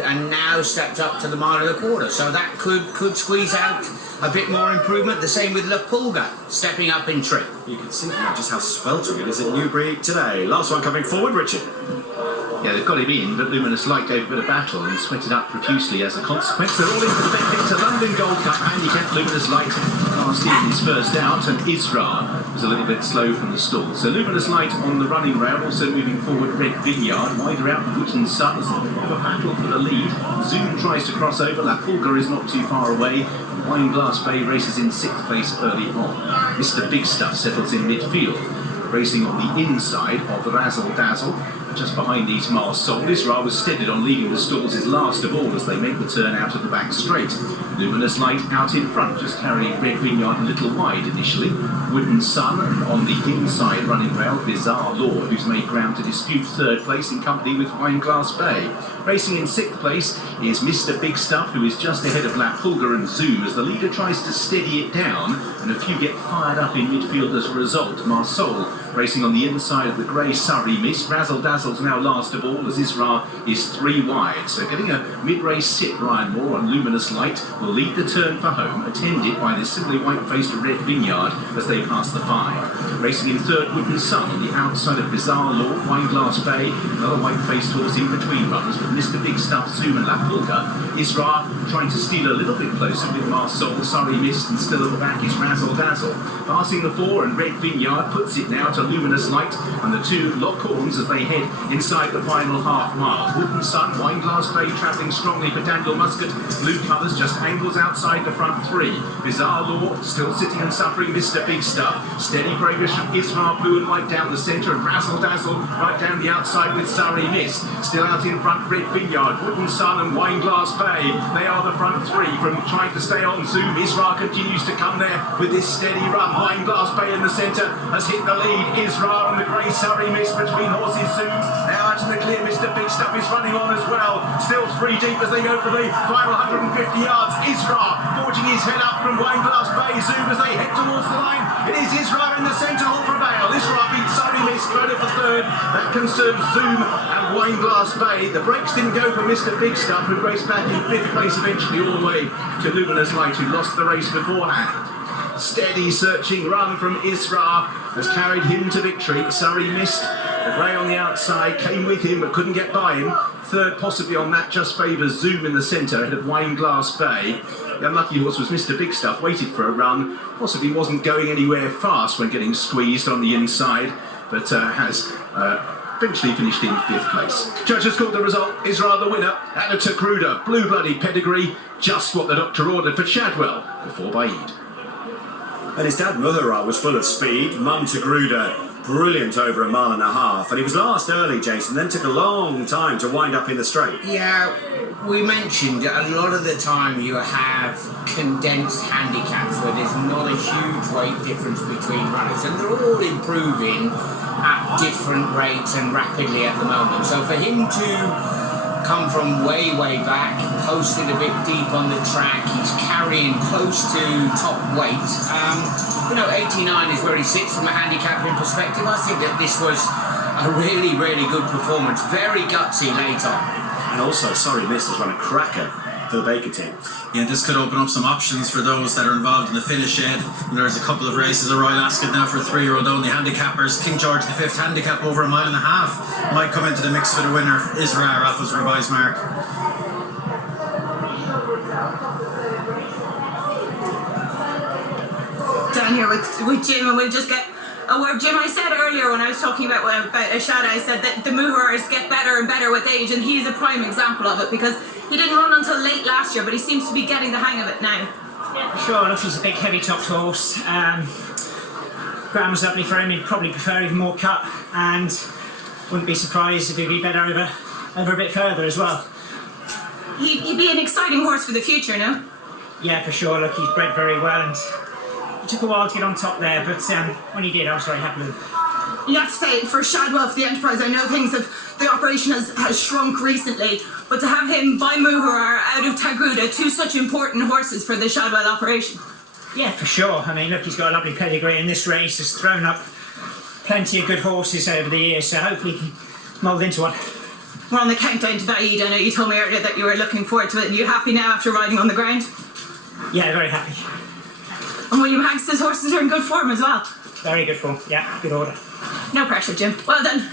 and now stepped up to the mile and a quarter. So that could squeeze out a bit more improvement. The same with La Pulga stepping up in trip. You can see just how sweltering it is at Newbury today. Last one coming forward, Richard. Yeah, they've got him in, but Luminous Light gave a bit of battle and sweated up profusely as a consequence. They're all in for the Betvictor London Gold Cup Handicap. Luminous Light last in his first out, and Israr was a little bit slow from the stall. So Luminous Light on the running rail, also moving forward. Red Vineyard, wider out Wooten Sun. There's a bit of a battle for the lead. Zoom tries to cross over. La Pulga is not too far away. Wineglass Bay races in 6th place early on. Mr. Big Stuff settles in midfield, racing on the inside of Razzle Dazzle. Just behind these Marsol, Israr was steadied on leaving the stalls as last of all as they make the turn out of the back straight. Luminous Light out in front, just carrying Red Vineyard a little wide initially. Wooden Sun, and on the inside running rail, Bizarre Lord, who's made ground to dispute 3rd place in company with Wineglass Bay. Racing in 6th place is Mr. Big Stuff, who is just ahead of La Pulga and Zoom as the leader tries to steady it down, and a few get fired up in midfield as a result. Marsol racing on the inside of the grey Surrey Mist. Razzle Dazzle's now last of all as Israr is 3 wide. So getting a mid-race sit, Ryan Moore on Luminous Light will lead the turn for home, attended by this simply white-faced Red Vineyard as they pass the 5. Racing in 3rd, Wooden Sun on the outside of Bizarre Lord, Wineglass Bay, another white-faced horse in between runners, but Mr. Big Stuff, Zoom and La Pulga. Israr trying to steal a little bit closer with Marsol, Surrey Mist, and still at the back is Razzle Dazzle. Passing the 4, and Red Vineyard puts it now to Luminous Light, and the 2 lock horns as they head inside the final half mile. Wooden Sun, Wineglass Bay travelling strongly for Daniel Muscat. Blue Colours just angles outside the front 3. Bizarre Lord still sitting and suffering. Mr. Big Stuff. Steady progress from Israr, blue and white down the centre, and Razzle Dazzle right down the outside with Surrey Mist. Still out in front, Red Vineyard, Wooden Sun and Wineglass Bay. They are the front 3 from trying to stay on Zoom. Israr continues to come there with this steady run. Wineglass Bay in the centre has hit the lead. Israr and the grey Surrey Mist between horses. Zoom now out in the clear. Mr. Big Stuff is running on as well. Still 3 deep as they go for the final 150 yards. Israr forging his head up from Wineglass Bay. Zoom as they head towards the line. It is Israr in the centre will prevail. Israr beats Surrey Mist, third for 3rd. That concerns Zoom and Wineglass Bay. The brakes didn't go for Mr. Big Stuff, who raced back in 5th place eventually all the way to Luminous Light, who lost the race beforehand. Steady searching run from Israr has carried him to victory. Surrey Mist, the grey on the outside, came with him but couldn't get by him. 3rd possibly on that just favours Zoom in the centre ahead of Wineglass Bay. The unlucky horse was Mr. Big Stuff, waited for a run, possibly wasn't going anywhere fast when getting squeezed on the inside, but has eventually finished in 5th place. Judges called the result. Israr the winner. Adder Cruder, blue-bloody pedigree, just what the doctor ordered for Shadwell before Baid. And his dad Muhara was full of speed. Mum Tagruda, brilliant over 1.5 miles. And he was last early, Jason, then took a long time to wind up in the straight. Yeah, we mentioned a lot of the time you have condensed handicaps where there's not a huge weight difference between runners, and they're all improving at different rates and rapidly at the moment. So for him to come from way back, posted a bit deep on the track, he's carrying close to top weight. 89 is where he sits from a handicapping perspective. I think that this was a really good performance, very gutsy late on. And also Surrey Mist has run a cracker for the Baker team. Yeah, this could open up some options for those that are involved in the finish shed. There's a couple of races at Royal Ascot now for 3-year-old only handicappers. King George V handicap over 1.5 miles might come into the mix for the winner. Israr off his revised mark. Down here with Jim, and we'll just get a word. Jim, I said earlier when I was talking about Ashada, I said that the movers get better and better with age, and he's a prime example of it because he didn't run until late last year, but he seems to be getting the hang of it now. Yeah, for sure. Look, he's a big, heavy-topped horse. Ground was lovely for him. He'd probably prefer even more cut, and wouldn't be surprised if he'd be better over a bit further as well. He'd be an exciting horse for the future, no? Yeah, for sure. Look, he's bred very well, and it took a while to get on top there, but when he did, I was very happy with him. You have to say, for Shadwell, for the Enterprise, I know the operation has shrunk recently, but to have him by Muhar out of Tagruda, 2 such important horses for the Shadwell operation. Yeah, for sure. I mean, look, he's got a lovely pedigree in this race. Has thrown up plenty of good horses over the years, so hopefully he can mould into one. we're on the countdown to Baid. I know you told me earlier that you were looking forward to it. Are you happy now after riding on the ground? Yeah, very happy. And William Hanks's horses are in good form as well. Very good form. Yeah, good order. No pressure, Jim. Well done.